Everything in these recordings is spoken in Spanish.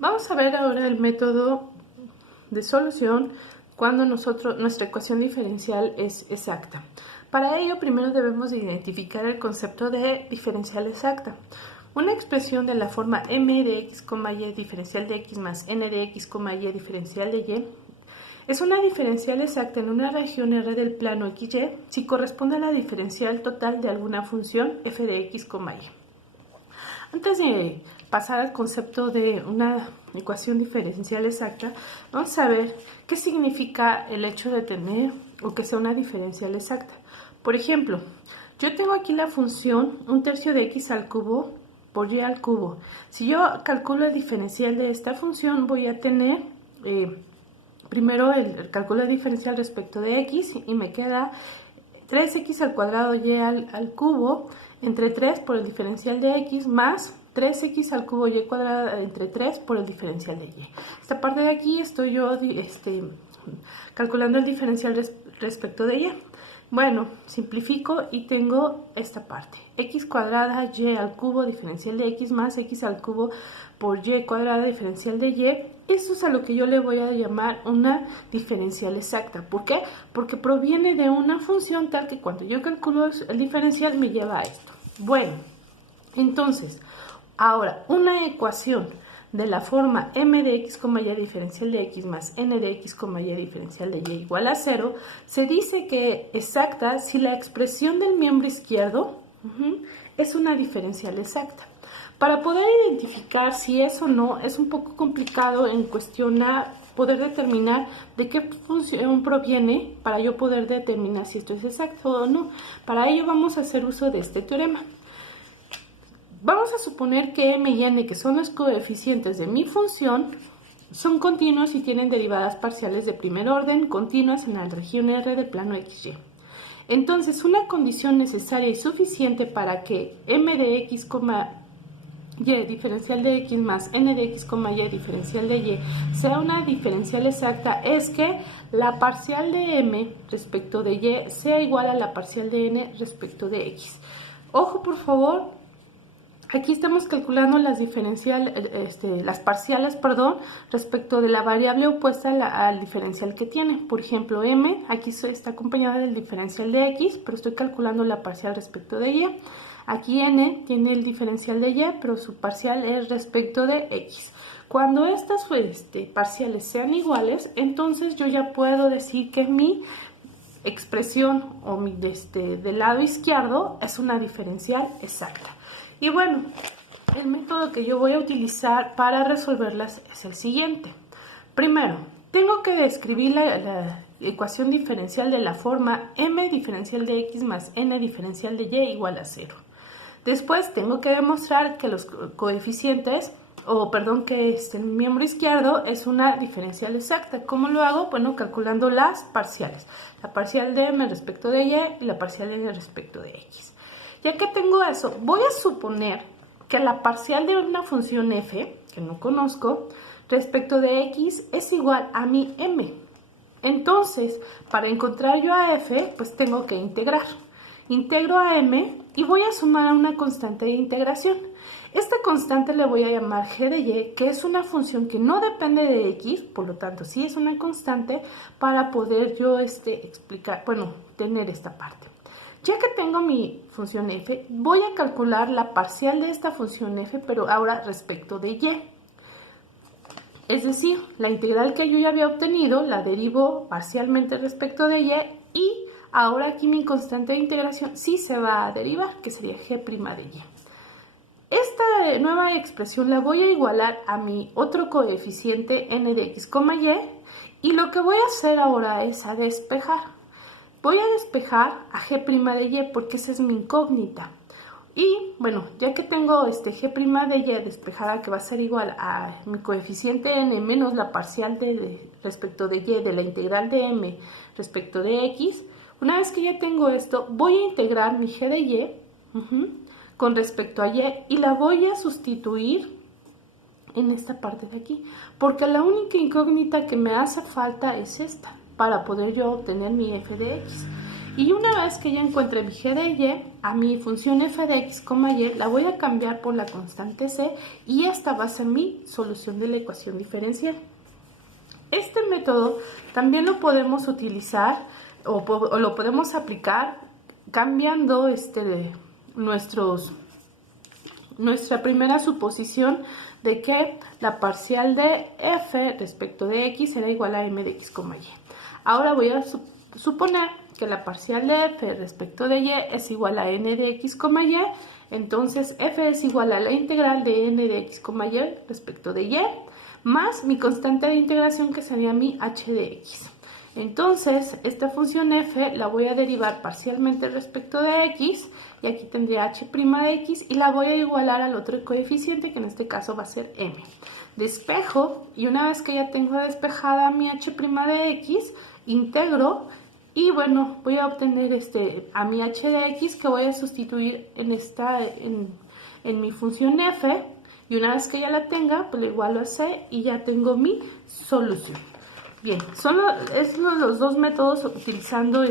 Vamos a ver ahora el método de solución cuando nuestra ecuación diferencial es exacta. Para ello, primero debemos identificar el concepto de diferencial exacta. Una expresión de la forma m de x, y diferencial de x más n de x, y diferencial de y es una diferencial exacta en una región R del plano XY si corresponde a la diferencial total de alguna función f de x, y. Antes de pasar al concepto de una ecuación diferencial exacta, vamos a ver qué significa el hecho de tener o que sea una diferencial exacta. Por ejemplo, yo tengo aquí la función 1/3 de x al cubo por y al cubo. Si yo calculo el diferencial de esta función, voy a tener primero el cálculo diferencial respecto de x y me queda 3x al cuadrado y al cubo entre 3 por el diferencial de x más 3x al cubo y cuadrado entre 3 por el diferencial de y. Esta parte de aquí estoy yo calculando el diferencial respecto de y. Bueno, simplifico y tengo esta parte. X cuadrada y al cubo diferencial de x más x al cubo por y cuadrada diferencial de y. Eso es a lo que yo le voy a llamar una diferencial exacta. ¿Por qué? Porque proviene de una función tal que cuando yo calculo el diferencial me lleva a esto. Bueno, entonces, ahora una ecuación de la forma m de x, y diferencial de x más n de x, y diferencial de y igual a 0, se dice que exacta si la expresión del miembro izquierdo es una diferencial exacta. Para poder identificar si es o no, es un poco complicado en cuestión a poder determinar de qué función proviene para yo poder determinar si esto es exacto o no. Para ello vamos a hacer uso de este teorema. Vamos a suponer que m y n, que son los coeficientes de mi función, son continuos y tienen derivadas parciales de primer orden continuas en la región R del plano XY. Entonces, una condición necesaria y suficiente para que m de x, y diferencial de x más n de x, y diferencial de y sea una diferencial exacta es que la parcial de m respecto de y sea igual a la parcial de n respecto de x. Ojo, por favor. Aquí estamos calculando las parciales, respecto de la variable opuesta al diferencial que tiene. Por ejemplo, m, aquí está acompañada del diferencial de x, pero estoy calculando la parcial respecto de y. Aquí n tiene el diferencial de y, pero su parcial es respecto de x. Cuando estas parciales sean iguales, entonces yo ya puedo decir que mi expresión o del lado izquierdo es una diferencial exacta. Y bueno, el método que yo voy a utilizar para resolverlas es el siguiente. Primero, tengo que describir la ecuación diferencial de la forma m diferencial de x más n diferencial de y igual a 0. Después tengo que demostrar que los coeficientes, que el miembro izquierdo es una diferencial exacta. ¿Cómo lo hago? Bueno, calculando las parciales. La parcial de m respecto de y y la parcial de n respecto de x. Ya que tengo eso, voy a suponer que la parcial de una función f, que no conozco, respecto de x es igual a mi m. Entonces, para encontrar yo a f, pues tengo que integrar. Integro a m y voy a sumar a una constante de integración. Esta constante le voy a llamar g de y, que es una función que no depende de x, por lo tanto sí es una constante para poder yo tener esta parte. Ya que tengo mi función f, voy a calcular la parcial de esta función f, pero ahora respecto de y. Es decir, la integral que yo ya había obtenido la derivo parcialmente respecto de y ahora aquí mi constante de integración sí se va a derivar, que sería g' de y. Esta nueva expresión la voy a igualar a mi otro coeficiente n de x, y lo que voy a hacer ahora es a despejar. Voy a despejar a g' de y porque esa es mi incógnita. Y bueno, ya que tengo g' de y despejada, que va a ser igual a mi coeficiente n menos la parcial respecto de y de la integral de m respecto de x, una vez que ya tengo esto, voy a integrar mi g de y con respecto a y la voy a sustituir en esta parte de aquí, porque la única incógnita que me hace falta es esta, para poder yo obtener mi f de x. Y una vez que ya encuentre mi g de y, a mi función f de x, y la voy a cambiar por la constante c y esta va a ser mi solución de la ecuación diferencial. Este método también lo podemos utilizar o lo podemos aplicar cambiando nuestra primera suposición de que la parcial de f respecto de x será igual a m de x, y. Ahora voy a suponer que la parcial de f respecto de y es igual a n de x, y. Entonces f es igual a la integral de n de x, y respecto de y, más mi constante de integración que sería mi h de x. Entonces, esta función f la voy a derivar parcialmente respecto de x, y aquí tendría h' de x, y la voy a igualar al otro coeficiente, que en este caso va a ser m. Despejo, y una vez que ya tengo despejada mi h' de x, integro, y bueno, voy a obtener a mi h de x, que voy a sustituir en mi función f, y una vez que ya la tenga, pues lo igualo a c, y ya tengo mi solución. Bien, son los dos métodos utilizando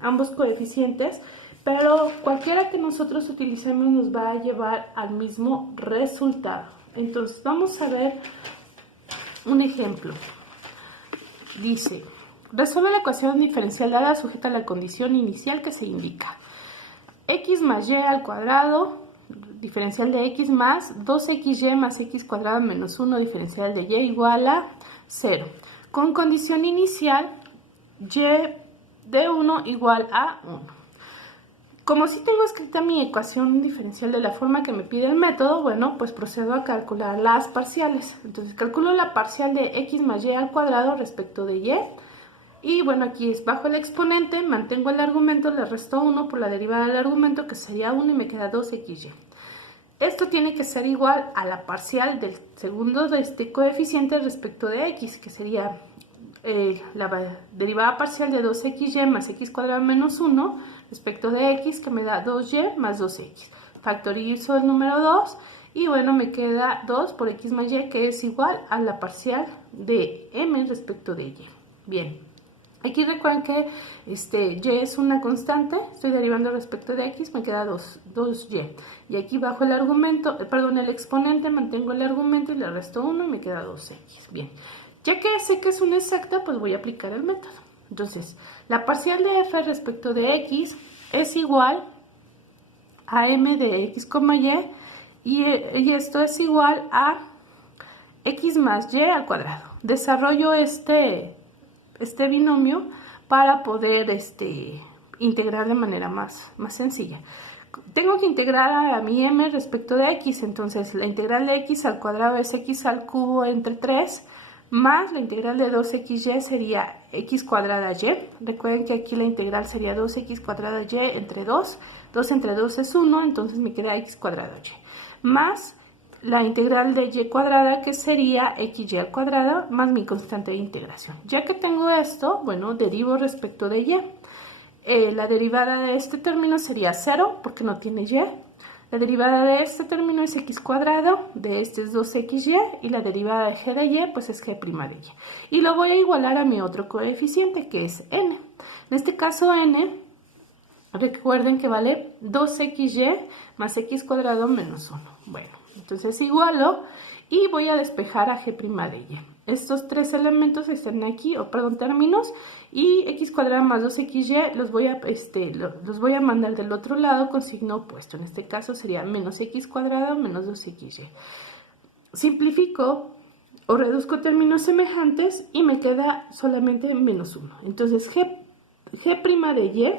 ambos coeficientes, pero cualquiera que nosotros utilicemos nos va a llevar al mismo resultado. Entonces, vamos a ver un ejemplo. Dice, resuelve la ecuación diferencial dada sujeta a la condición inicial que se indica. X más y al cuadrado, diferencial de x más 2xy más x cuadrado menos 1, diferencial de y igual a 0. Con condición inicial, y de 1 igual a 1. Como si tengo escrita mi ecuación diferencial de la forma que me pide el método, bueno, pues procedo a calcular las parciales. Entonces calculo la parcial de x más y al cuadrado respecto de y. Y bueno, aquí es bajo el exponente, mantengo el argumento, le resto 1 por la derivada del argumento, que sería 1, y me queda 2xy. Esto tiene que ser igual a la parcial del segundo de este coeficiente respecto de x, que sería la derivada parcial de 2xy más x cuadrado menos 1 respecto de x, que me da 2y más 2x. Factorizo el número 2 y bueno, me queda 2 por x más y, que es igual a la parcial de m respecto de y. Bien. Aquí recuerden que y es una constante, estoy derivando respecto de x, me queda 2y. Y aquí bajo el argumento, el exponente, mantengo el argumento y le resto 1 y me queda 2x. Bien, ya que sé que es una exacta, pues voy a aplicar el método. Entonces, la parcial de f respecto de x es igual a m de x, y esto es igual a x más y al cuadrado. Desarrollo este binomio para poder integrar de manera más sencilla. Tengo que integrar a mi m respecto de x, entonces la integral de x al cuadrado es x al cubo entre 3, más la integral de 2xy sería x cuadrada y. Recuerden que aquí la integral sería 2x cuadrada y entre 2, 2 entre 2 es 1, entonces me queda x cuadrada y, más la integral de y cuadrada, que sería xy al cuadrado, más mi constante de integración. Ya que tengo esto, bueno, derivo respecto de y. La derivada de este término sería 0, porque no tiene y. La derivada de este término es x cuadrado, de este es 2xy, y la derivada de g de y, pues es g' de y. Y lo voy a igualar a mi otro coeficiente, que es n. En este caso, n, recuerden que vale 2xy más x cuadrado menos 1. Bueno, entonces igualo y voy a despejar a g' de y. Estos tres elementos están aquí, términos, y x cuadrado más 2xy los voy a mandar del otro lado con signo opuesto. En este caso sería menos x cuadrado menos 2xy. Simplifico o reduzco términos semejantes y me queda solamente menos 1. Entonces g' de y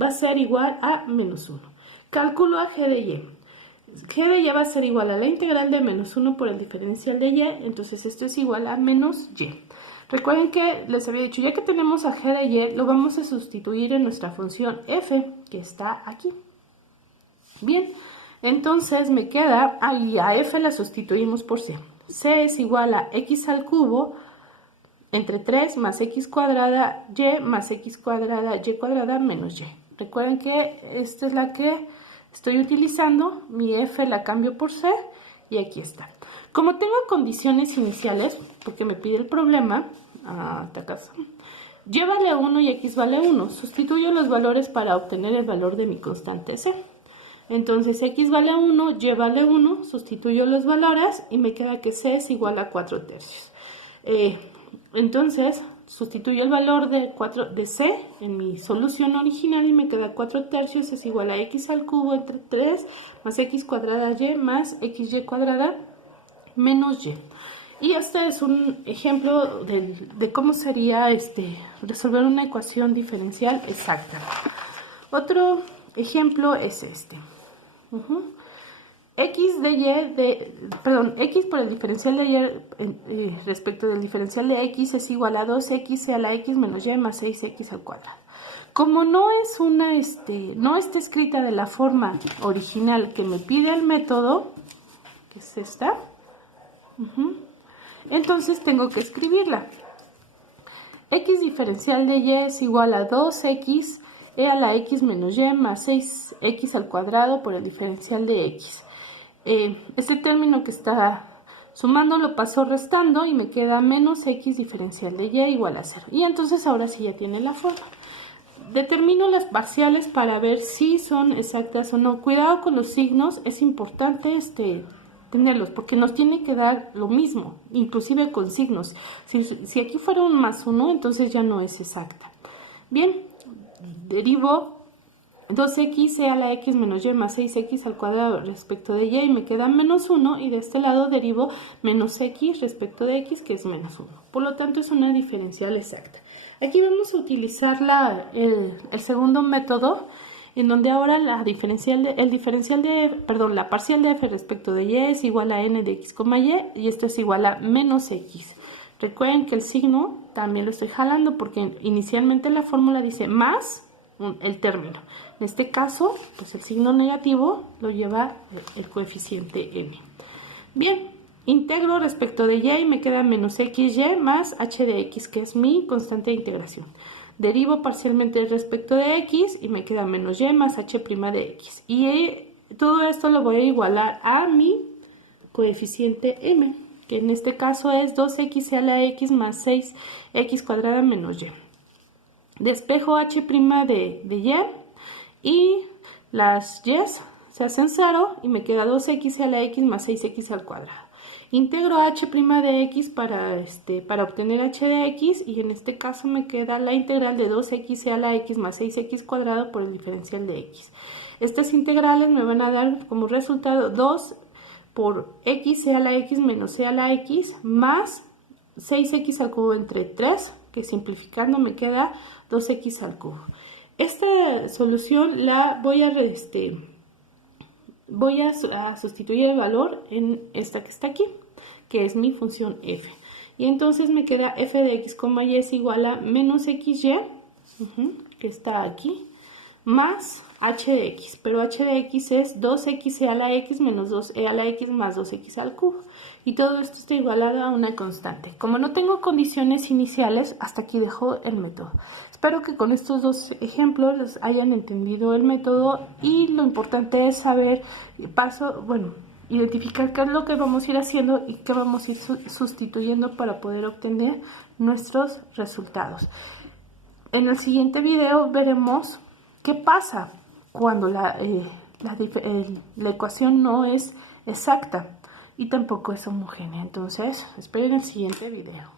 va a ser igual a menos 1. Calculo a g de y. G de y va a ser igual a la integral de menos 1 por el diferencial de y, entonces esto es igual a menos y. Recuerden que les había dicho, ya que tenemos a g de y, lo vamos a sustituir en nuestra función f, que está aquí. Bien, entonces me queda, y a f la sustituimos por c. C es igual a x al cubo entre 3 más x cuadrada y más x cuadrada y cuadrada menos y. Recuerden que esta es la que estoy utilizando, mi f la cambio por c y aquí está. Como tengo condiciones iniciales, porque me pide el problema, Y vale 1 y x vale 1. Sustituyo los valores para obtener el valor de mi constante c. Entonces x vale 1, y vale 1, sustituyo los valores y me queda que c es igual a 4 tercios. Entonces sustituyo el valor de c en mi solución original y me queda 4 tercios es igual a x al cubo entre 3 más x cuadrada y más xy cuadrada menos y. Y este es un ejemplo de cómo sería resolver una ecuación diferencial exacta. Otro ejemplo es este. X por el diferencial de y respecto del diferencial de x es igual a 2x a la x menos y más 6x al cuadrado. Como no está escrita de la forma original que me pide el método, que es esta, entonces tengo que escribirla. X diferencial de y es igual a 2x a la x menos y más 6x al cuadrado por el diferencial de x. Este término que está sumando lo paso restando y me queda menos x diferencial de y igual a 0. Y entonces ahora sí ya tiene la forma. Determino las parciales para ver si son exactas o no. Cuidado con los signos, es importante tenerlos porque nos tiene que dar lo mismo, inclusive con signos. Si aquí fuera un más 1, entonces ya no es exacta. Bien, derivo 2x a la x menos y más 6x al cuadrado respecto de y me queda menos 1 y de este lado derivo menos x respecto de x que es menos 1. Por lo tanto es una diferencial exacta. Aquí vamos a utilizar el segundo método en donde ahora la parcial de f respecto de y es igual a n de x, y esto es igual a menos x. Recuerden que el signo también lo estoy jalando porque inicialmente la fórmula dice más el término. En este caso, pues el signo negativo lo lleva el coeficiente n. Bien, integro respecto de y me queda menos xy más h de x, que es mi constante de integración. Derivo parcialmente respecto de x y me queda menos y más h' de x. Y todo esto lo voy a igualar a mi coeficiente m, que en este caso es 2x a la x más 6x cuadrada menos y. Despejo h' de y las y's se hacen 0 y me queda 2x a la x más 6x al cuadrado. Integro h' de x para obtener h de x y en este caso me queda la integral de 2x a la x más 6x cuadrado por el diferencial de x. Estas integrales me van a dar como resultado 2 por x a la x menos c a la x más 6x al cubo entre 3, que simplificando me queda 2x al cubo. Esta solución la voy a sustituir el valor en esta que está aquí, que es mi función f. Y entonces me queda f de x, y es igual a menos xy, que está aquí, más h de x. Pero h de x es 2x a la x menos 2e a la x más 2x al cubo. Y todo esto está igualado a una constante. Como no tengo condiciones iniciales, hasta aquí dejo el método. Espero que con estos dos ejemplos hayan entendido el método y lo importante es saber identificar qué es lo que vamos a ir haciendo y qué vamos a ir sustituyendo para poder obtener nuestros resultados. En el siguiente video veremos qué pasa cuando la ecuación no es exacta y tampoco es homogénea. Entonces, esperen el siguiente video.